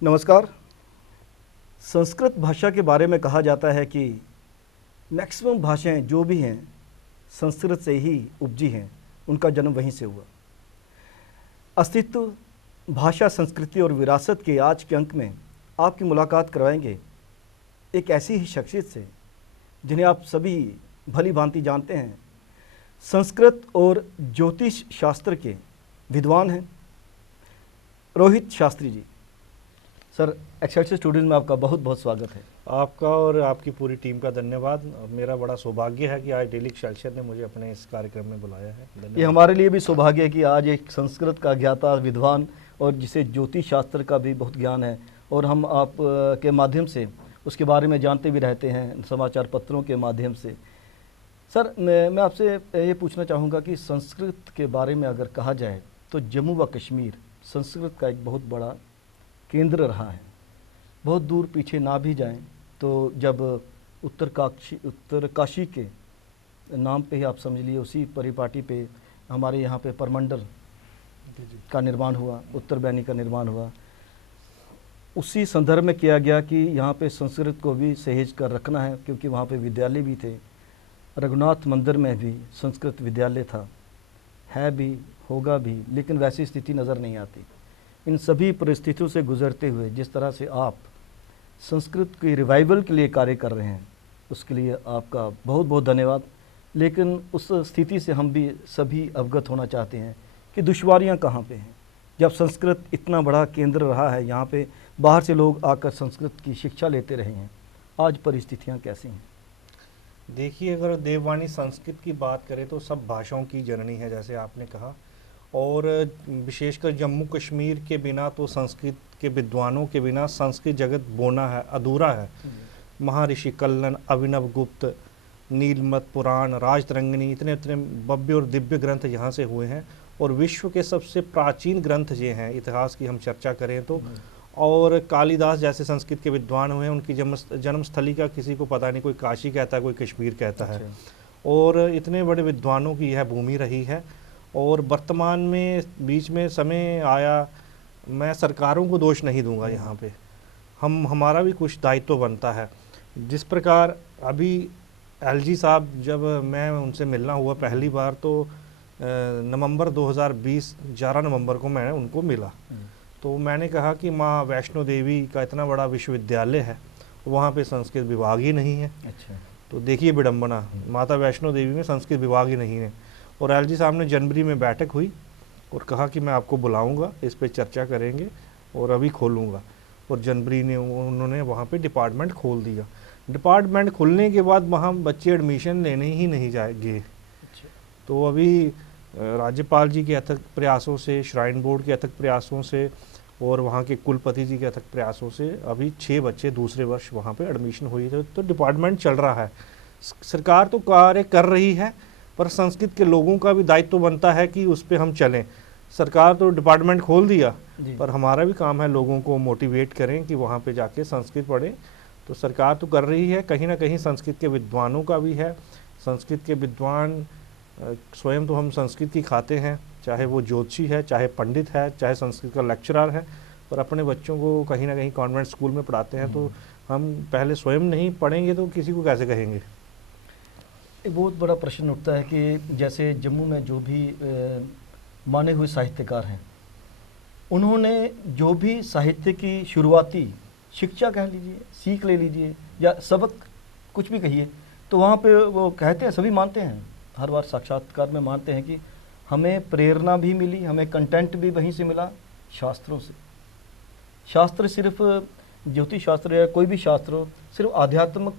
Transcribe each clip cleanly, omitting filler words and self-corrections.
नमस्कार। संस्कृत भाषा के बारे में कहा जाता है कि मैक्सिमम भाषाएं जो भी हैं संस्कृत से ही उपजी हैं, उनका जन्म वहीं से हुआ। अस्तित्व, भाषा, संस्कृति और विरासत के आज के अंक में आपकी मुलाकात करवाएंगे एक ऐसी ही शख्सियत से जिन्हें आप सभी भली भांति जानते हैं। संस्कृत और ज्योतिष शास्त्र के विद्वान हैं Rohit Shastri ji. Sir, Excelsior studios में आपका बहुत बहुत स्वागत है। आपका और आपकी पूरी टीम का धन्यवाद। मेरा बड़ा सौभाग्य है कि आज डेली एक्सेलसियर ने मुझे अपने इस कार्यक्रम में बुलाया है। ये हमारे लिए भी सौभाग्य है कि आज एक संस्कृत का ज्ञाता विद्वान और जिसे ज्योतिष शास्त्र का भी बहुत ज्ञान है और हम आप के माध्यम से उसके बारे में जानते भी रहते हैं, समाचार पत्रों के माध्यम से। सर, मैं आपसे ये पूछना चाहूँगा कि संस्कृत के बारे में अगर कहा जाए तो जम्मू व कश्मीर संस्कृत का एक बहुत बड़ा केंद्र रहा है। बहुत दूर पीछे ना भी जाएं तो जब उत्तरकाशी के नाम पे ही आप समझ लिए, उसी परिपाटी पे हमारे यहाँ पे परमंडल का निर्माण हुआ, उत्तरबैनी का निर्माण हुआ। उसी संदर्भ में किया गया कि यहाँ पे संस्कृत को भी सहेज कर रखना है, क्योंकि वहाँ पे विद्यालय भी थे। रघुनाथ मंदिर में भी संस्कृत विद्यालय था, है भी, होगा भी, लेकिन वैसी स्थिति नज़र नहीं आती। इन सभी परिस्थितियों से गुजरते हुए जिस तरह से आप संस्कृत की रिवाइवल के लिए कार्य कर रहे हैं, उसके लिए आपका बहुत बहुत धन्यवाद। लेकिन उस स्थिति से हम भी सभी अवगत होना चाहते हैं कि दुश्वारियां कहाँ पे हैं। जब संस्कृत इतना बड़ा केंद्र रहा है, यहाँ पे बाहर से लोग आकर संस्कृत की शिक्षा लेते रहे हैं, आज परिस्थितियाँ कैसी हैं? देखिए, अगर देववाणी संस्कृत की बात करें तो सब भाषाओं की जननी है, जैसे आपने कहा। और विशेषकर जम्मू कश्मीर के बिना तो संस्कृत के विद्वानों के बिना संस्कृत जगत बोना है, अधूरा है। महर्षि कल्लन, अभिनव गुप्त, नीलमत पुराण, राजतरंगिणी, इतने इतने भव्य और दिव्य ग्रंथ यहाँ से हुए हैं। और विश्व के सबसे प्राचीन ग्रंथ ये हैं, इतिहास की हम चर्चा करें तो। और कालिदास जैसे संस्कृत के विद्वान हुए हैं, उनकी जन्मस्थली का किसी को पता नहीं, कोई काशी कहता है, कोई कश्मीर कहता है। और इतने बड़े विद्वानों की यह भूमि रही है। और वर्तमान में बीच में समय आया, मैं सरकारों को दोष नहीं दूंगा, यहाँ पे हमारा भी कुछ दायित्व बनता है। जिस प्रकार अभी एलजी साहब, जब मैं उनसे मिलना हुआ पहली बार तो नवंबर 2020 11 नवंबर को मैं उनको मिला, तो मैंने कहा कि माँ वैष्णो देवी का इतना बड़ा विश्वविद्यालय है, वहाँ पे संस्कृत विभाग ही नहीं है। अच्छा, तो देखिए विडम्बना, माता वैष्णो देवी में संस्कृत विभाग ही नहीं है। और एलजी साहब ने जनवरी में बैठक हुई और कहा कि मैं आपको बुलाऊंगा, इस पे चर्चा करेंगे और अभी खोलूंगा। और जनवरी ने उन्होंने वहाँ पे डिपार्टमेंट खोल दिया। डिपार्टमेंट खुलने के बाद वहाँ बच्चे एडमिशन लेने ही नहीं जाएंगे। तो अभी राज्यपाल जी के अथक प्रयासों से, श्राइन बोर्ड के अथक प्रयासों से और वहाँ के कुलपति जी के अथक प्रयासों से अभी 6 बच्चे दूसरे वर्ष वहाँ पे एडमिशन हुई थे। तो डिपार्टमेंट चल रहा है, सरकार तो कार्य कर रही है, पर संस्कृत के लोगों का भी दायित्व बनता है कि उस पर हम चलें। सरकार तो डिपार्टमेंट खोल दिया, पर हमारा भी काम है लोगों को मोटिवेट करें कि वहाँ पे जाके संस्कृत पढ़ें। तो सरकार तो कर रही है, कहीं ना कहीं संस्कृत के विद्वानों का भी है। संस्कृत के विद्वान स्वयं तो हम संस्कृत की खाते हैं, चाहे वो ज्योतिषी है, चाहे पंडित है, चाहे संस्कृत का लेक्चरर है, पर अपने बच्चों को कहीं ना कहीं कॉन्वेंट स्कूल में पढ़ाते हैं। तो हम पहले स्वयं नहीं पढ़ेंगे तो किसी को कैसे कहेंगे? एक बहुत बड़ा प्रश्न उठता है कि जैसे जम्मू में जो भी माने हुए साहित्यकार हैं, उन्होंने जो भी साहित्य की शुरुआती शिक्षा कह लीजिए, सीख ले लीजिए या सबक कुछ भी कहिए, तो वहाँ पे वो कहते हैं, सभी मानते हैं, हर बार साक्षात्कार में मानते हैं कि हमें प्रेरणा भी मिली, हमें कंटेंट भी वहीं से मिला, शास्त्रों से। शास्त्र सिर्फ ज्योतिष शास्त्र या कोई भी शास्त्र हो, सिर्फ आध्यात्म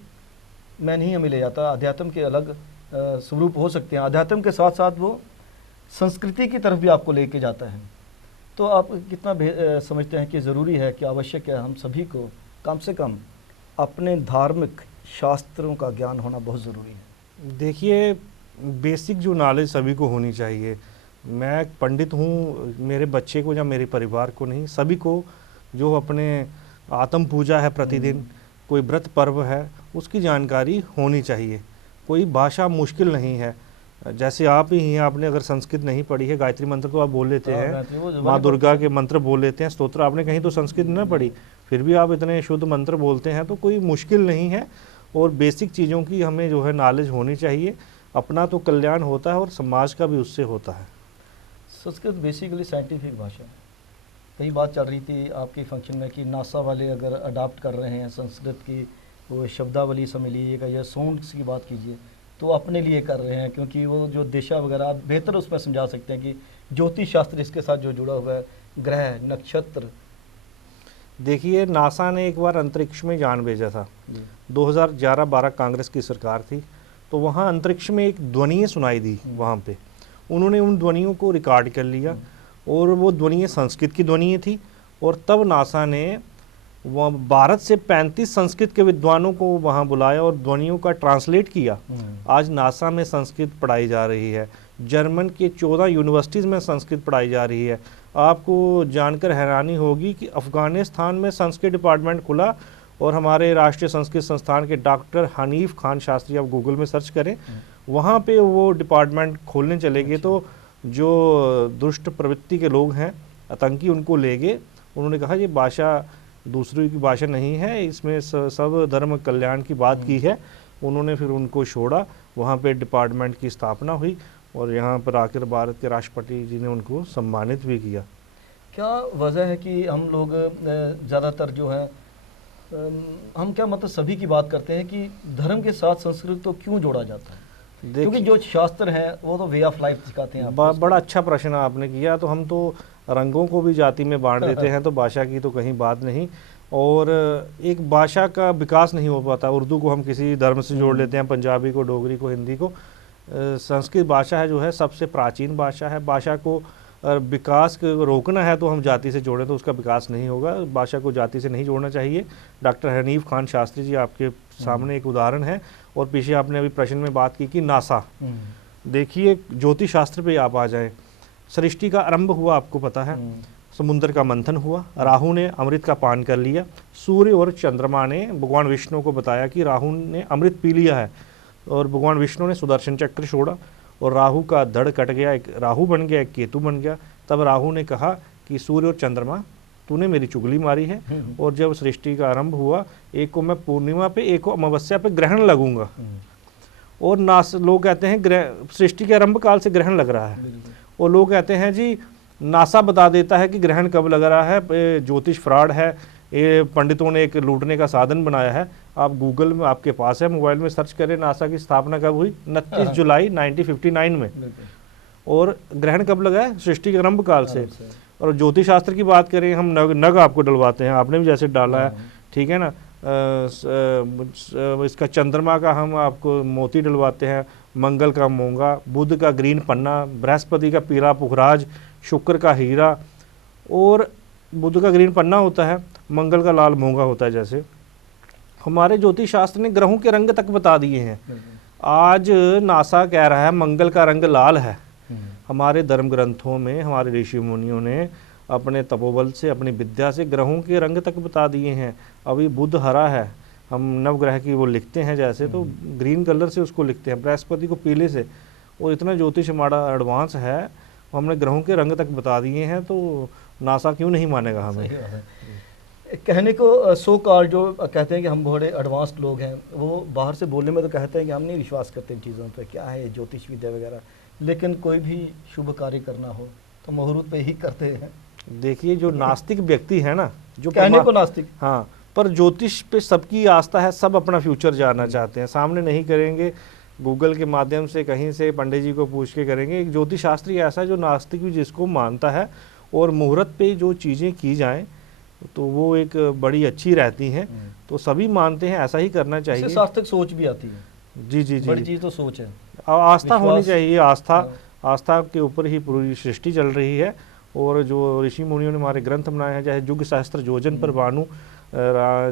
में नहीं हमें ले जाता। अध्यात्म के अलग स्वरूप हो सकते हैं, अध्यात्म के साथ साथ वो संस्कृति की तरफ भी आपको लेके जाता है। तो आप कितना समझते हैं कि ज़रूरी है, कि आवश्यक है हम सभी को कम से कम अपने धार्मिक शास्त्रों का ज्ञान होना बहुत ज़रूरी है? देखिए, बेसिक जो नॉलेज सभी को होनी चाहिए। मैं पंडित हूँ, मेरे बच्चे को या मेरे परिवार को नहीं, सभी को जो अपने आत्म पूजा है प्रतिदिन, कोई व्रत पर्व है, उसकी जानकारी होनी चाहिए। कोई भाषा मुश्किल नहीं है। जैसे आप ही हैं, आपने अगर संस्कृत नहीं पढ़ी है, गायत्री मंत्र तो आप बोल लेते हाँ, हैं, गायत्री वो माँ जबानी दुर्गा के मंत्र बोल लेते हैं, स्तोत्र आपने कहीं तो संस्कृत न पढ़ी, फिर भी आप इतने शुद्ध मंत्र बोलते हैं, तो कोई मुश्किल नहीं है। और बेसिक चीज़ों की हमें जो है नॉलेज होनी चाहिए। अपना तो कल्याण होता है और समाज का भी उससे होता है। संस्कृत बेसिकली साइंटिफिक भाषा है। कई बात चल रही थी आपके फंक्शन में कि नासा वाले अगर अडाप्ट कर रहे हैं संस्कृत की वो शब्दावली समझ लीजिएगा या साउंड्स की बात कीजिए, तो अपने लिए कर रहे हैं, क्योंकि वो जो दिशा वगैरह आप बेहतर उसमें समझा सकते हैं कि ज्योतिष शास्त्र इसके साथ जो जुड़ा हुआ है, ग्रह नक्षत्र। देखिए, नासा ने एक बार अंतरिक्ष में यान भेजा था, 2011-12 कांग्रेस की सरकार थी, तो वहाँ अंतरिक्ष में एक ध्वनि सुनाई दी। वहाँ पे उन्होंने उन ध्वनियों को रिकॉर्ड कर लिया और वो ध्वनियाँ संस्कृत की ध्वनियाँ थी। और तब नासा ने वह भारत से 35 संस्कृत के विद्वानों को वहाँ बुलाया और ध्वनियों का ट्रांसलेट किया। आज नासा में संस्कृत पढ़ाई जा रही है, जर्मन के 14 यूनिवर्सिटीज़ में संस्कृत पढ़ाई जा रही है। आपको जानकर हैरानी होगी कि अफ़गानिस्तान में संस्कृत डिपार्टमेंट खुला और हमारे राष्ट्रीय संस्कृत संस्थान के डॉक्टर हनीफ खान शास्त्री, आप गूगल में सर्च करें, वहाँ पे वो डिपार्टमेंट खोलने चले गए। तो जो दुष्ट प्रवृत्ति के लोग हैं, आतंकी, उनको ले गए। उन्होंने कहा ये भाषा दूसरी की भाषा नहीं है, इसमें सब धर्म कल्याण की बात की है। उन्होंने फिर उनको छोड़ा, वहाँ पे डिपार्टमेंट की स्थापना हुई और यहाँ पर आकर भारत के राष्ट्रपति जी ने उनको सम्मानित भी किया। क्या वजह है कि हम लोग ज़्यादातर जो है हम क्या मतलब सभी की बात करते हैं कि धर्म के साथ संस्कृत तो क्यों जोड़ा जाता है? क्योंकि जो शास्त्र हैं वो तो वे ऑफ लाइफ सिखाते हैं। बड़ा अच्छा प्रश्न आपने किया। तो हम तो रंगों को भी जाति में बांट देते हैं, तो भाषा की तो कहीं बात नहीं। और एक भाषा का विकास नहीं हो पाता। उर्दू को हम किसी धर्म से जोड़ लेते हैं, पंजाबी को, डोगरी को, हिंदी को। संस्कृत भाषा है जो है सबसे प्राचीन भाषा है। भाषा को विकास को रोकना है तो हम जाति से जोड़ें तो उसका विकास नहीं होगा। भाषा को जाति से नहीं जोड़ना चाहिए। डॉक्टर हनीफ खान शास्त्री जी आपके सामने एक उदाहरण है। और पीछे आपने अभी प्रश्न में बात की कि नासा, देखिए ज्योतिष शास्त्र पे आप आ जाएं। सृष्टि का आरंभ हुआ, आपको पता है, समुद्र का मंथन हुआ, राहु ने अमृत का पान कर लिया। सूर्य और चंद्रमा ने भगवान विष्णु को बताया कि राहु ने अमृत पी लिया है, और भगवान विष्णु ने सुदर्शन चक्र छोड़ा और राहु का धड़ कट गया, एक राहु बन गया, एक केतु बन गया। तब राहु ने कहा कि सूर्य और चंद्रमा, तूने मेरी चुगली मारी है। और जब सृष्टि का आरंभ हुआ, एक को मैं पूर्णिमा पे, एक को अमावस्या पे ग्रहण लगूंगा। और लोग कहते हैं सृष्टि के आरंभ काल से ग्रहण लग रहा है, और लोग कहते हैं जी नासा बता देता है कि ग्रहण कब लग रहा है, ज्योतिष फ्रॉड है, ये पंडितों ने एक लूटने का साधन बनाया है। आप गूगल में आपके पास है, मोबाइल में सर्च करें नासा की स्थापना कब हुई, 29 जुलाई 1959 में। और ग्रहण कब लगा है, सृष्टि के आरंभ काल से। और ज्योतिष शास्त्र की बात करें, हम नग आपको डलवाते हैं, आपने भी जैसे डाला है, ठीक है ना। इसका चंद्रमा का हम आपको मोती डलवाते हैं, मंगल का मूंगा, बुध का ग्रीन पन्ना, बृहस्पति का पीला पुखराज, शुक्र का हीरा। और बुध का ग्रीन पन्ना होता है, मंगल का लाल मूंगा होता है। जैसे हमारे ज्योतिष शास्त्र ने ग्रहों के रंग तक बता दिए हैं। आज नासा कह रहा है मंगल का रंग लाल है। हमारे धर्म ग्रंथों में हमारे ऋषि मुनियों ने अपने तपोबल से, अपनी विद्या से ग्रहों के रंग तक बता दिए हैं। अभी बुध हरा है, हम नवग्रह की वो लिखते हैं जैसे, तो ग्रीन कलर से उसको लिखते हैं, बृहस्पति को पीले से। और इतना ज्योतिष हमारा एडवांस है, हमने ग्रहों के रंग तक बता दिए हैं, तो नासा क्यों नहीं मानेगा हमें। कहने को सो कॉल जो कहते हैं कि हम बड़े एडवांस्ड लोग हैं, वो बाहर से बोलने में तो कहते हैं कि हम नहीं विश्वास करते इन चीज़ों पे, क्या है ज्योतिष विद्या वगैरह, लेकिन कोई भी शुभ कार्य करना हो तो मुहूर्त पे ही करते हैं। देखिए जो नास्तिक व्यक्ति है ना, जो कहने को नास्तिक, हाँ, पर ज्योतिष पे सबकी आस्था है, सब अपना फ्यूचर जानना चाहते हैं, सामने नहीं करेंगे, गूगल के माध्यम से कहीं से पंडित जी को पूछ के करेंगे। एक ज्योतिष शास्त्री ऐसा है जो नास्तिक भी जिसको मानता है, और मुहूर्त पे जो चीज़ें की जाएं तो वो एक बड़ी अच्छी रहती हैं, तो सभी मानते हैं ऐसा ही करना चाहिए। शास्त्रिक सोच भी आती है। जी जी जी, बड़ी चीज़ तो सोच है, आस्था होनी चाहिए। आस्था के ऊपर ही पूरी सृष्टि चल रही है। और जो ऋषि मुनियों ने हमारे ग्रंथ बनाए हैं, चाहे युग सहस्त्र योजन पर भानु,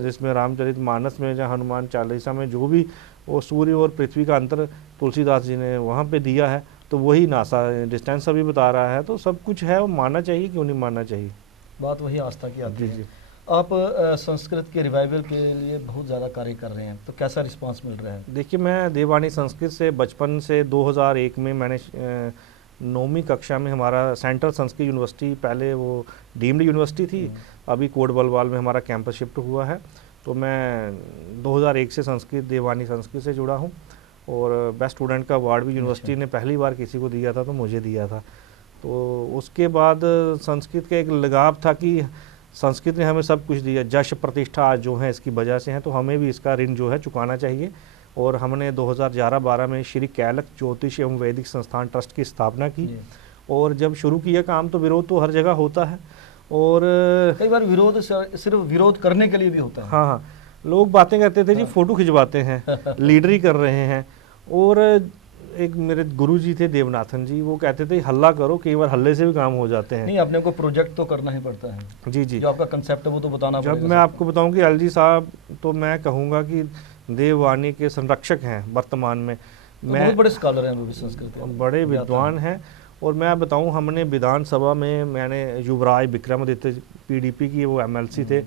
जिसमें रामचरित मानस में, जहाँ हनुमान चालीसा में जो भी वो सूर्य और पृथ्वी का अंतर तुलसीदास जी ने वहाँ पे दिया है, तो वही नासा डिस्टेंस अभी बता रहा है। तो सब कुछ है, वो मानना चाहिए, क्यों नहीं मानना चाहिए। बात वही आस्था की आती है। आप संस्कृत के रिवाइवल के लिए बहुत ज़्यादा कार्य कर रहे हैं, तो कैसा रिस्पांस मिल रहा है? देखिए, मैं देववाणी संस्कृत से बचपन से 2001 में मैंने 9वीं कक्षा में हमारा सेंट्रल संस्कृत यूनिवर्सिटी, पहले वो डीम्ड यूनिवर्सिटी थी, अभी कोट बलवाल में हमारा कैंपस शिफ्ट हुआ है। तो मैं 2001 से संस्कृत देववाणी संस्कृत से जुड़ा हूँ और बेस्ट स्टूडेंट का अवार्ड भी यूनिवर्सिटी ने पहली बार किसी को दिया था, तो मुझे दिया था। तो उसके बाद संस्कृत का एक लगाव था कि संस्कृत ने हमें सब कुछ दिया, यश प्रतिष्ठा आज जो है इसकी वजह से है, तो हमें भी इसका ऋण जो है चुकाना चाहिए। और हमने 2011-12 में श्री कैलक ज्योतिष एवं वैदिक संस्थान ट्रस्ट की स्थापना की। और जब शुरू किया काम तो विरोध तो हर जगह होता है, और कई बार विरोध सिर्फ विरोध करने के लिए भी होता है। हाँ हाँ, लोग बातें करते थे जी, फोटो खिंचवाते हैं, लीडरी कर रहे हैं। और एक मेरे गुरुजी थे देवनाथन जी, वो कहते थे हल्ला करो, कई बार हल्ले से भी काम हो जाते हैं। नहीं, अपने को प्रोजेक्ट तो करना ही पड़ता है। जी जी, जो आपका कंसेप्ट है वो तो बताना जब पड़ेगा। मैं आपको बताऊं कि एलजी साहब, तो मैं कहूँगा कि देववाणी के संरक्षक हैं वर्तमान में। तो बहुत बड़े स्कॉलर हैं वो भी, संस्कृत के बड़े विद्वान हैं। और मैं बताऊं, हमने विधानसभा में मैंने युवराज विक्रमादित्य पीडीपी की वो एमएलसी थे,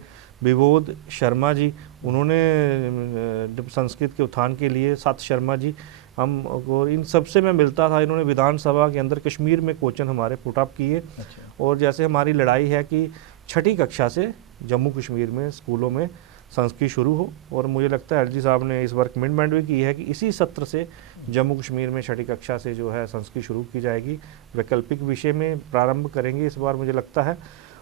विबोध शर्मा जी, उन्होंने संस्कृत के उत्थान के लिए, सत शर्मा जी, हम और इन सबसे मैं मिलता था। इन्होंने विधानसभा के अंदर कश्मीर में क्वेश्चन हमारे पुटअप किए। अच्छा। और जैसे हमारी लड़ाई है कि 6ठी कक्षा से जम्मू कश्मीर में स्कूलों में संस्कृत शुरू हो, और मुझे लगता है एलजी साहब ने इस बार कमिटमेंट भी की है कि इसी सत्र से जम्मू कश्मीर में 6ठी कक्षा से जो है संस्कृत शुरू की जाएगी। वैकल्पिक विषय में प्रारंभ करेंगे इस बार, मुझे लगता है।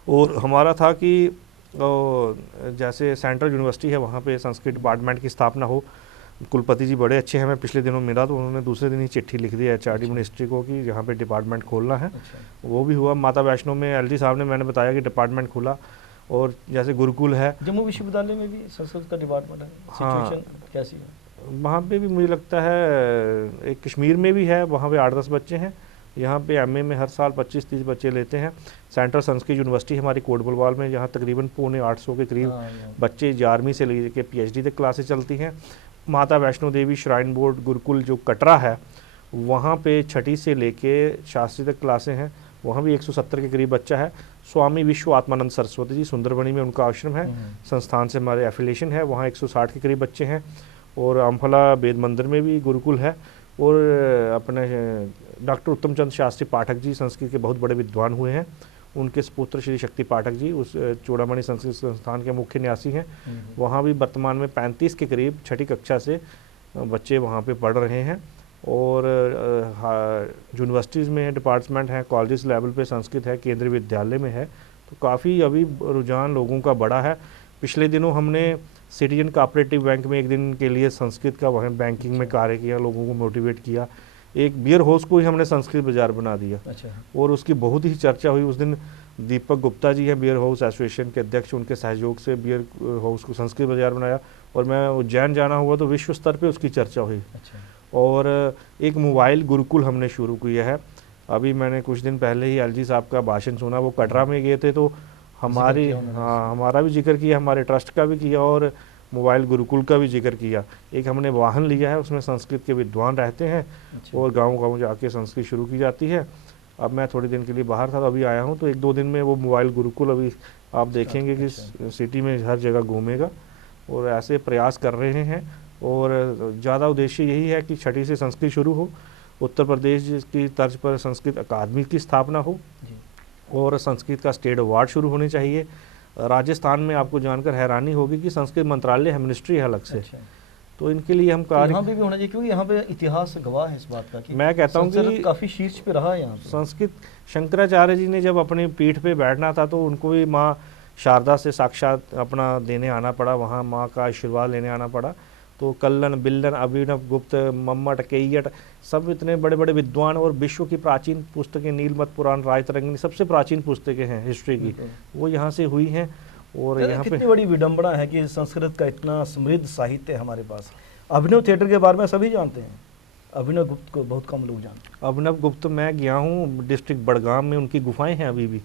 और हमारा था कि जैसे सेंट्रल यूनिवर्सिटी है वहाँ पे संस्कृत डिपार्टमेंट की स्थापना हो। कुलपति जी बड़े अच्छे हैं, मैं पिछले दिनों मिला तो उन्होंने दूसरे दिन ही चिट्ठी लिख दी है एचआरडी मिनिस्ट्री को कि यहाँ पे डिपार्टमेंट खोलना है। वो भी हुआ। माता वैष्णो में एलजी साहब ने, मैंने बताया कि डिपार्टमेंट खुला। और जैसे गुरुकुल है, जम्मू विश्वविद्यालय में भी संस्कृत का डिपार्टमेंट है। हाँ, सिचुएशन कैसी है वहाँ पे भी? मुझे लगता है एक कश्मीर में भी है, वहाँ पे 8-10 बच्चे हैं। यहाँ पे एमए में हर साल 25-30 बच्चे लेते हैं। सेंट्रल संस्कृत यूनिवर्सिटी हमारी कोट बलवाल में, यहाँ तकरीबन 850 के करीब बच्चे 11वीं से लेकर PhD तक क्लासेस चलती हैं। माता वैष्णो देवी श्राइन बोर्ड गुरुकुल जो कटरा है, वहाँ पे 6ठी से लेके शास्त्री तक क्लासें हैं, वहाँ भी 170 के करीब बच्चा है। स्वामी विश्व आत्मानंद सरस्वती जी सुंदरबनी में उनका आश्रम है, संस्थान से हमारे एफिलिएशन है, वहाँ 160 के करीब बच्चे हैं। और अम्फला वेद मंदिर में भी गुरुकुल है। और अपने डॉक्टर उत्तम चंद शास्त्री पाठक जी संस्कृत के बहुत बड़े विद्वान हुए हैं, उनके पुत्र श्री शक्ति पाठक जी उस चूड़ामणि संस्कृत संस्थान के मुख्य न्यासी हैं। वहाँ भी वर्तमान में 35 के करीब 6ठी कक्षा से बच्चे वहाँ पे पढ़ रहे हैं। और यूनिवर्सिटीज़ में डिपार्टमेंट हैं, कॉलेज लेवल पे संस्कृत है, केंद्रीय विद्यालय में है। तो काफ़ी अभी रुझान लोगों का बड़ा है। पिछले दिनों हमने सिटीजन कोऑपरेटिव बैंक में एक दिन के लिए संस्कृत का वहाँ बैंकिंग में कार्य किया, लोगों को मोटिवेट किया। एक बियर हाउस को ही हमने संस्कृत बाजार बना दिया। अच्छा। और उसकी बहुत ही चर्चा हुई। उस दिन दीपक गुप्ता जी हैं बियर हाउस एसोसिएशन के अध्यक्ष, उनके सहयोग से बियर हाउस को संस्कृत बाजार बनाया। और मैं उज्जैन जाना हुआ तो विश्व स्तर पे उसकी चर्चा हुई। अच्छा। और एक मोबाइल गुरुकुल हमने शुरू किया है। अभी मैंने कुछ दिन पहले ही एलजी साहब का भाषण सुना, वो कटरा में गए थे, तो हमारा भी जिक्र किया, हमारे ट्रस्ट का भी किया और मोबाइल गुरुकुल का भी जिक्र किया। एक हमने वाहन लिया है, उसमें संस्कृत के विद्वान रहते हैं। अच्छा। और गांव-गांव जाके संस्कृत शुरू की जाती है। अब मैं थोड़े दिन के लिए बाहर था, तो अभी आया हूं, तो 1-2 दिन में वो मोबाइल गुरुकुल अभी आप देखेंगे कि सिटी में हर जगह घूमेगा। और ऐसे प्रयास कर रहे हैं। और ज़्यादा उद्देश्य यही है कि 6ठी से संस्कृत शुरू हो, उत्तर प्रदेश की तर्ज पर संस्कृत अकादमी की स्थापना हो, और संस्कृत का स्टेट अवार्ड शुरू होने चाहिए। राजस्थान में आपको जानकर हैरानी होगी कि संस्कृत मंत्रालय है, मिनिस्ट्री है अलग से। अच्छा। तो इनके लिए हम कार्य यहाँ पे भी होना चाहिए, क्योंकि यहाँ पे इतिहास गवाह है इस बात का कि मैं कहता हूँ कि काफ़ी शीर्ष पे रहा है यहाँ पे। संस्कृत शंकराचार्य जी ने जब अपनी पीठ पे बैठना था तो उनको भी माँ शारदा से साक्षात अपना देने आना पड़ा, वहाँ माँ का आशीर्वाद लेने आना पड़ा। तो कल्लन, बिल्लन, अभिनव गुप्त, मम्मट, केयट, सब इतने बड़े बड़े विद्वान। और विश्व की प्राचीन पुस्तकें, नीलमत पुराण, रायतरंगिनी, सबसे प्राचीन पुस्तकें हैं हिस्ट्री की, वो यहाँ से हुई हैं। और यहाँ पे कितनी बड़ी विडंबना है कि संस्कृत का इतना समृद्ध साहित्य है हमारे पास। अभिनव थिएटर के बारे में सभी जानते हैं, अभिनव गुप्त को बहुत कम लोग जानते हैं। अभिनव गुप्त, मैं गया हूँ डिस्ट्रिक्ट बड़गाम में, उनकी गुफाएं हैं अभी भी,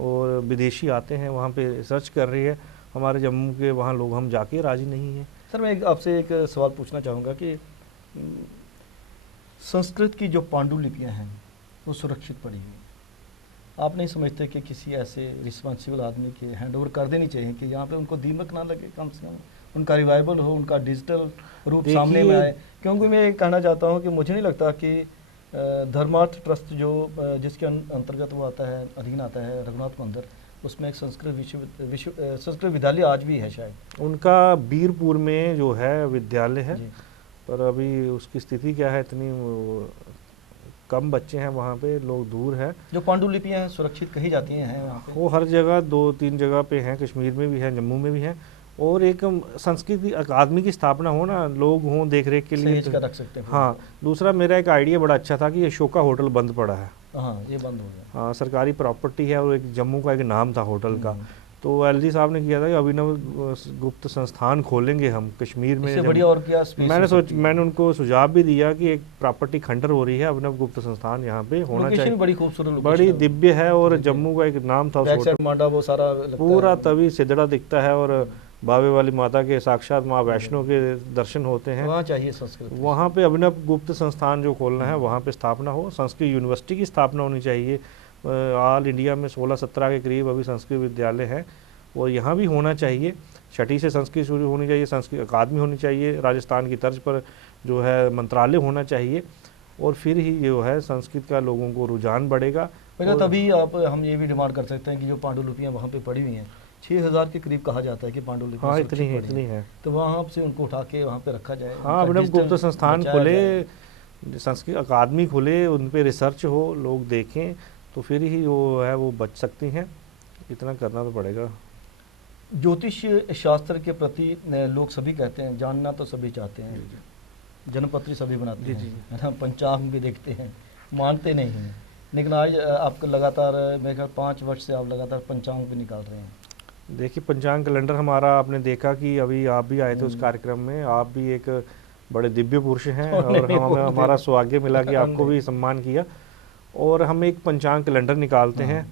और विदेशी आते हैं वहाँ पे रिसर्च कर रही है। हमारे जम्मू के वहाँ लोग, हम जाके राजी नहीं हैं। सर, मैं आपसे एक सवाल पूछना चाहूँगा कि संस्कृत की जो पांडुलिपियाँ हैं वो सुरक्षित पड़ी हुई, आप नहीं समझते कि किसी ऐसे रिस्पॉन्सिबल आदमी के हैंड ओवर कर देनी चाहिए कि यहाँ पे उनको दीमक ना लगे, कम से कम उनका रिवाइवल हो, उनका डिजिटल रूप सामने में आए? क्योंकि मैं ये कहना चाहता हूँ कि मुझे नहीं लगता कि धर्मार्थ ट्रस्ट जो जिसके अंतर्गत वो आता है, अधीन आता है रघुनाथ मंदिर, उसमें एक संस्कृत विद्यालय आज भी है शायद। उनका बीरपुर में जो है विद्यालय है, जी। पर अभी उसकी स्थिति क्या है, इतनी कम बच्चे हैं वहाँ पे, लोग दूर है। जो पांडुलिपियाँ हैं सुरक्षित कही जाती हैं वहाँ पे? वो हर जगह 2-3 जगह पे हैं, कश्मीर में भी है, जम्मू में भी है। और एक संस्कृत अकादमी की स्थापना हो ना, लोग हों देख रेख के लिए, सहेज कर रख सकते हैं। हाँ। दूसरा मेरा एक आइडिया बड़ा अच्छा था कि अशोका होटल बंद पड़ा है। हाँ, ये बंद हो गया। हाँ, सरकारी प्रॉपर्टी है और एक जम्मू का एक नाम था होटल का। हम्म। तो एलजी साहब ने किया था कि अभिनव गुप्त संस्थान खोलेंगे हम कश्मीर में। इससे बढ़िया और क्या स्पेस हो सकती है? मैंने उनको सुझाव भी दिया कि एक प्रॉपर्टी खंडर हो रही है, अभिनव गुप्त संस्थान यहाँ पे होना लोकेशन चाहिए। भी बड़ी खूबसूरत लोकेशन बड़ी है। दिव्य है और दिव्य। जम्मू का एक नाम था उस बैक होटल, साइड मांडा वो सारा लगता पूरा है। तभी सिदड़ा दिखता है और बावे वाली माता के साक्षात माँ वैष्णो के दर्शन होते हैं। वहाँ चाहिए संस्कृत। वहाँ पे अभिनव गुप्त संस्थान जो खोलना है वहाँ पे स्थापना हो, संस्कृत यूनिवर्सिटी की स्थापना होनी चाहिए। ऑल इंडिया में 16-17 के करीब अभी संस्कृत विद्यालय हैं और यहाँ भी होना चाहिए। छठी से संस्कृत शुरू होनी चाहिए, संस्कृत अकादमी होनी चाहिए, राजस्थान की तर्ज पर जो है मंत्रालय होना चाहिए, और फिर ही जो है संस्कृत का लोगों को रुझान बढ़ेगा। तभी आप हम ये भी डिमांड कर सकते हैं कि जो पांडुलिपियाँ वहाँ पे पड़ी हुई हैं, 6000 के करीब कहा जाता है कि पांडुलिपियाँ हाँ, सुरक्षित पड़ी इतनी है। तो वहाँ से उनको उठा के वहाँ पे रखा जाए। हाँ, उनका अभिनव गुप्त डिजिटल संस्थान बचाया खुले, जाए। संस्कृत अकादमी खुले, उन पे रिसर्च हो, लोग देखें, तो फिर ही वो है वो बच सकती हैं। इतना करना तो पड़ेगा। ज्योतिष शास्त्र के प्रति लोग सभी कहते हैं, जानना तो सभी चाहते हैं, जन्मपत्री सभी बनाते हैं, है ना, पंचांग भी देखते हैं, मानते नहीं हैं। लेकिन आज आपको लगातार मेरे ख्याल 5 वर्ष से आप लगातार पंचांग भी निकाल रहे हैं। देखिए, पंचांग कैलेंडर हमारा आपने देखा कि अभी आप भी आए थे उस कार्यक्रम में, आप भी एक बड़े दिव्य पुरुष हैं और हमें हमारा सौभाग्य मिला कि आपको भी सम्मान किया। और हम एक पंचांग कैलेंडर निकालते हैं,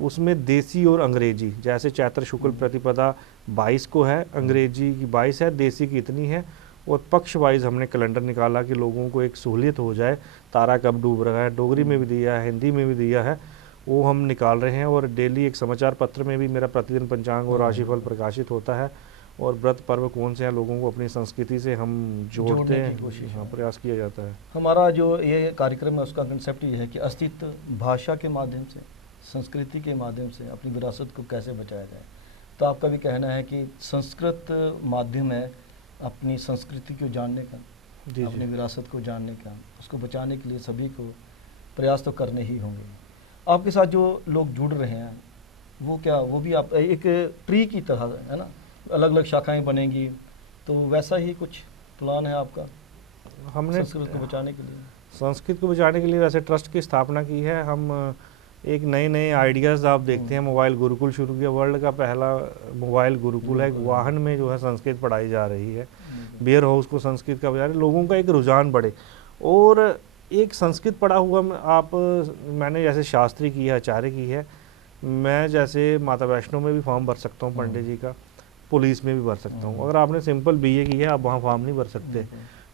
उसमें देसी और अंग्रेजी, जैसे चैत्र शुक्ल प्रतिपदा 22 को है, अंग्रेजी की 22 है, देसी की इतनी है, और पक्ष वाइज हमने कैलेंडर निकाला कि लोगों को एक सहूलियत हो जाए। तारा कब डूब रहा है, डोगरी में भी दिया है, हिंदी में भी दिया है, वो हम निकाल रहे हैं। और डेली एक समाचार पत्र में भी मेरा प्रतिदिन पंचांग और राशिफल प्रकाशित होता है। और व्रत पर्व कौन से हैं, लोगों को अपनी संस्कृति से हम जोड़ते हैं, प्रयास किया जाता है। हमारा जो ये कार्यक्रम है उसका कंसेप्ट ये है कि अस्तित्व भाषा के माध्यम से, संस्कृति के माध्यम से अपनी विरासत को कैसे बचाया जाए। तो आपका भी कहना है कि संस्कृत माध्यम है अपनी संस्कृति को जानने का, अपनी विरासत को जानने का, उसको बचाने के लिए सभी को प्रयास तो करने ही होंगे। आपके साथ जो लोग जुड़ रहे हैं वो क्या, वो भी आप एक ट्री की तरह है ना, अलग अलग शाखाएं बनेंगी, तो वैसा ही कुछ प्लान है आपका हमने संस्कृत को बचाने के लिए? संस्कृत को बचाने के लिए वैसे ट्रस्ट की स्थापना की है। हम एक नए आइडियाज़ आप देखते हैं, मोबाइल गुरुकुल शुरू किया, वर्ल्ड का पहला मोबाइल गुरुकुल है। वाहन में जो है संस्कृत पढ़ाई जा रही है, वेयर हाउस को संस्कृत का बजा रहे, लोगों का एक रुझान बढ़े। और एक संस्कृत पढ़ा हुआ मैंने जैसे शास्त्री की है, आचार्य की है, मैं जैसे माता वैष्णो में भी फॉर्म भर सकता हूँ पंडित जी का, पुलिस में भी भर सकता हूँ। अगर आपने सिंपल BA की है आप वहाँ फॉर्म नहीं भर सकते,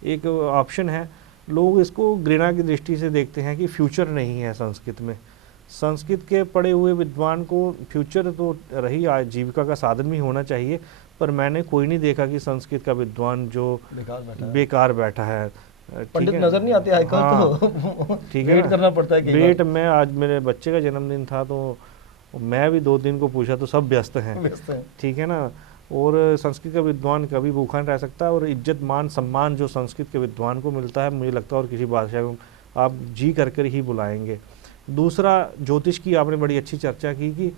एक ऑप्शन है। लोग इसको घृणा की दृष्टि से देखते हैं कि फ्यूचर नहीं है संस्कृत में। संस्कृत के पढ़े हुए विद्वान को फ्यूचर तो रही, आजीविका का साधन भी होना चाहिए, पर मैंने कोई नहीं देखा कि संस्कृत का विद्वान जो बेकार बैठा है। पंडित नजर नहीं आते आजकल। हाँ, तो ठीक है, वेट करना पड़ता है। वेट में आज मेरे बच्चे का जन्मदिन था तो मैं भी 2 दिन को पूछा तो सब व्यस्त हैं, ठीक है ना। और संस्कृत का विद्वान कभी भूखा नहीं रह सकता, और इज्जत मान सम्मान जो संस्कृत के विद्वान को मिलता है, मुझे लगता है और किसी बादशाह को आप जी करके ही बुलाएंगे। दूसरा, ज्योतिष की आपने बड़ी अच्छी चर्चा की कि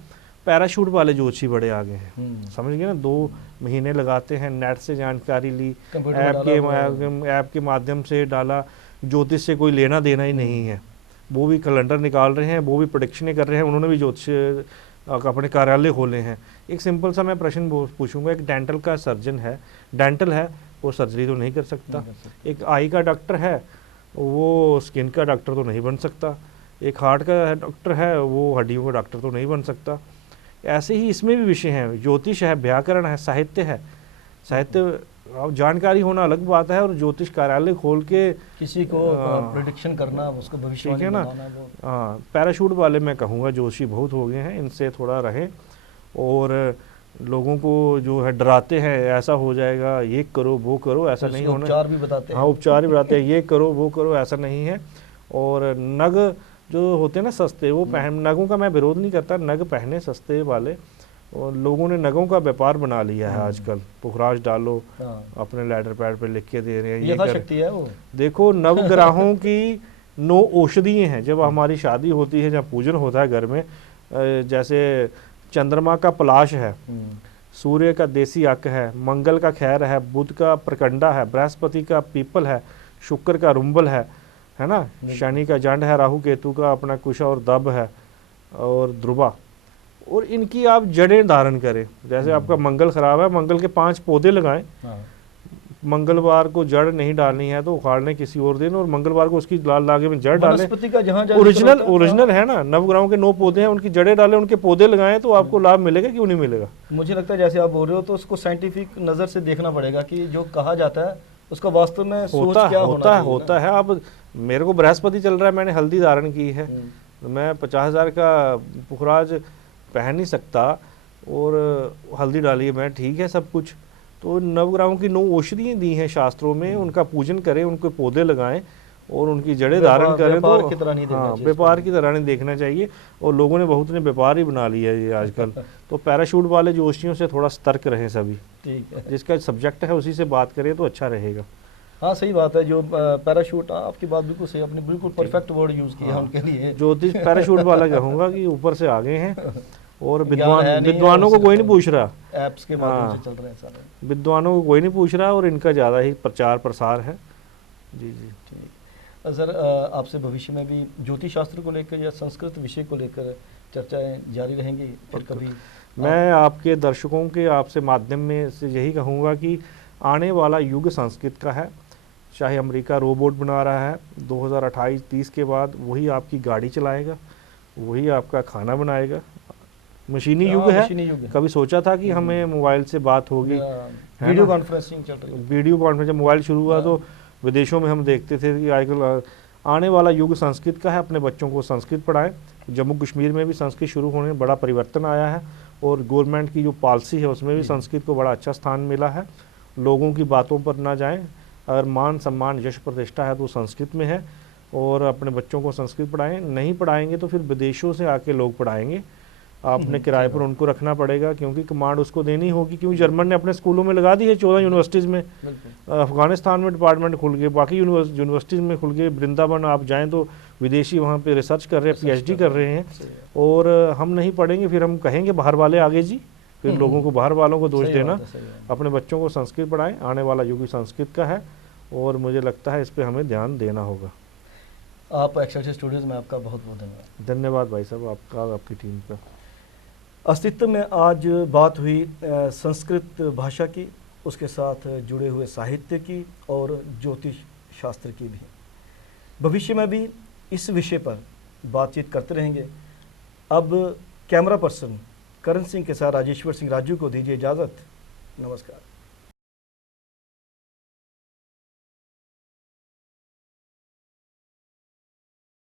पैराशूट वाले ज्योतिषी बड़े आगे हैं, समझ गए ना। 2 महीने लगाते हैं, नेट से जानकारी ली, ऐप के माध्यम से डाला, ज्योतिष से कोई लेना देना ही नहीं है। वो भी कैलेंडर निकाल रहे हैं, वो भी प्रेडिक्शनें कर रहे हैं, उन्होंने भी ज्योतिष अपने कार्यालय खोले हैं। एक सिंपल सा मैं प्रश्न पूछूंगा, एक डेंटल का सर्जन है, डेंटल है, वो सर्जरी तो नहीं कर सकता। एक आई का डॉक्टर है, वो स्किन का डॉक्टर तो नहीं बन सकता। एक हार्ट का डॉक्टर है, वो हड्डियों का डॉक्टर तो नहीं बन सकता। ऐसे ही इसमें भी विषय हैं, ज्योतिष है, व्याकरण है, साहित्य है। साहित्य अब जानकारी होना अलग बात है, और ज्योतिष कार्यालय खोल के किसी को प्रेडिक्शन करना, उसको ठीक भविष्यवाणी है ना। बताना, वो हाँ, पैराशूट वाले मैं कहूँगा जोशी बहुत हो गए हैं, इनसे थोड़ा रहें। और लोगों को जो है डराते हैं, ऐसा हो जाएगा, ये करो वो करो, ऐसा तो नहीं उसके होना। उपचार भी बताते हाँ, हैं। उपचार भी बताते हैं, ये करो वो करो, ऐसा नहीं है। और नग जो होते हैं ना सस्ते, वो पहन, नगों का मैं विरोध नहीं करता, नग पहने सस्ते वाले। और लोगों ने नगों का व्यापार बना लिया है आजकल, पुखराज डालो, हाँ, अपने लेटर पैड पे लिख के दे रहे हैं, ये कर। यथाशक्ति है वो। देखो, नवग्रहों की 9 औषधियाँ हैं। जब हमारी शादी होती है, जब पूजन होता है घर में, जैसे चंद्रमा का पलाश है, सूर्य का देसी अक है, मंगल का खैर है, बुध का प्रकंडा है, बृहस्पति का पीपल है, शुक्र का रुंबल है ना, शनि का जंड है, राहु केतु का अपना कुश और दब है, और ध्रुवा। और इनकी आप जड़ें धारण करें। जैसे आपका मंगल खराब है, मंगल के 5 पौधे लगाएं। हाँ, मंगलवार को जड़ नहीं डालनी है तो उखाड़ने किसी और दिन, और मंगलवार को उसकी लाल लागे में जड़ डालें। वनस्पति का जहाँ ओरिजिनल है ना, नवग्रहों के 9 पौधे हैं, उनकी जड़ें डालें, उनके पौधे लगाएं, तो आपको लाभ मिलेगा, क्यों नहीं मिलेगा। मुझे लगता है जैसे आप बोल रहे हो, तो उसको साइंटिफिक नज़र से देखना पड़ेगा कि जो कहा जाता है उसका वास्तव में सोच क्या होता है। अब मेरे को बृहस्पति चल रहा है, मैंने हल्दी धारण की है, मैं 50,000 का पुखराज पहन नहीं सकता, और हल्दी डाली है मैं, ठीक है सब कुछ। तो नवग्रहों की 9 औषधियाँ दी हैं शास्त्रों में, उनका पूजन करें, उनके पौधे लगाएं, और उनकी जड़ें धारण करें। व्यापार तो की तरह नहीं देखना हाँ, चाहिए, व्यापार की तरह नहीं देखना चाहिए। और लोगों ने बहुत ने व्यापार ही बना लिया है ये आजकल। तो पैराशूट वाले जोशियों से थोड़ा सतर्क रहें सभी। ठीक है, जिसका सब्जेक्ट है उसी से बात करें तो अच्छा रहेगा। हाँ सही बात है। जो पैराशूट, आपकी बात बिल्कुल सही, आपने बिल्कुल परफेक्ट वर्ड यूज़ किया उनके लिए। ज्योतिष पैराशूट वाला कहूँगा कि ऊपर से आगे हैं, और ज्ञान है नहीं, विद्वानों को कोई नहीं पूछ रहा, ऐप्स के माध्यम से चल रहे हैं सारे। विद्वानों को कोई नहीं पूछ रहा, और इनका ज़्यादा ही प्रचार प्रसार है। जी जी। ठीक सर, आपसे भविष्य में भी ज्योतिष शास्त्र को लेकर या संस्कृत विषय को लेकर चर्चाएं जारी रहेंगी फिर कभी? मैं आपके दर्शकों के आपसे माध्यम में से यही कहूँगा कि आने वाला युग संस्कृत का है। चाहे अमेरिका रोबोट बना रहा है 2028-30 के बाद, वही आपकी गाड़ी चलाएगा, वही आपका खाना बनाएगा। मशीनी युग है। कभी सोचा था कि हमें मोबाइल से बात होगी, वीडियो कॉन्फ्रेंसिंग चल रही है। वीडियो कॉन्फ्रेंस जब मोबाइल शुरू हुआ तो विदेशों में हम देखते थे कि आजकल आने वाला युग संस्कृत का है। अपने बच्चों को संस्कृत पढ़ाएं। जम्मू कश्मीर में भी संस्कृत शुरू होने में बड़ा परिवर्तन आया है, और गवर्नमेंट की जो पॉलिसी है उसमें भी संस्कृत को बड़ा अच्छा स्थान मिला है। लोगों की बातों पर ना जाएं, अगर मान सम्मान यश प्रतिष्ठा है तो संस्कृत में है, और अपने बच्चों को संस्कृत पढ़ाएं। नहीं पढ़ाएंगे तो फिर विदेशों से आके लोग पढ़ाएंगे, आपने किराए पर उनको रखना पड़ेगा, क्योंकि कमांड उसको देनी होगी। क्योंकि जर्मन ने अपने स्कूलों में लगा दी है 14 यूनिवर्सिटीज़ में, अफगानिस्तान में डिपार्टमेंट खुल गए, बाकी यूनिवर्सिटीज़ में खुल गए। वृंदावन आप जाएं तो विदेशी वहाँ पे रिसर्च कर रहे हैं, पीएचडी कर रहे हैं, और हम नहीं पढ़ेंगे फिर हम कहेंगे बाहर वाले आगे जी, फिर लोगों को बाहर वालों को दोष देना। अपने बच्चों को संस्कृत पढ़ाएं, आने वाला युग संस्कृत का है, और मुझे लगता है इस पर हमें ध्यान देना होगा। आप एक्सेलसियर स्टूडियोज़ में आपका बहुत बहुत धन्यवाद। धन्यवाद भाई साहब, आपका, आपकी टीम का। अस्तित्व में आज बात हुई संस्कृत भाषा की, उसके साथ जुड़े हुए साहित्य की और ज्योतिष शास्त्र की भी। भविष्य में भी इस विषय पर बातचीत करते रहेंगे। अब कैमरा पर्सन करण सिंह के साथ राजेश्वर सिंह राजू को दीजिए इजाज़त। नमस्कार।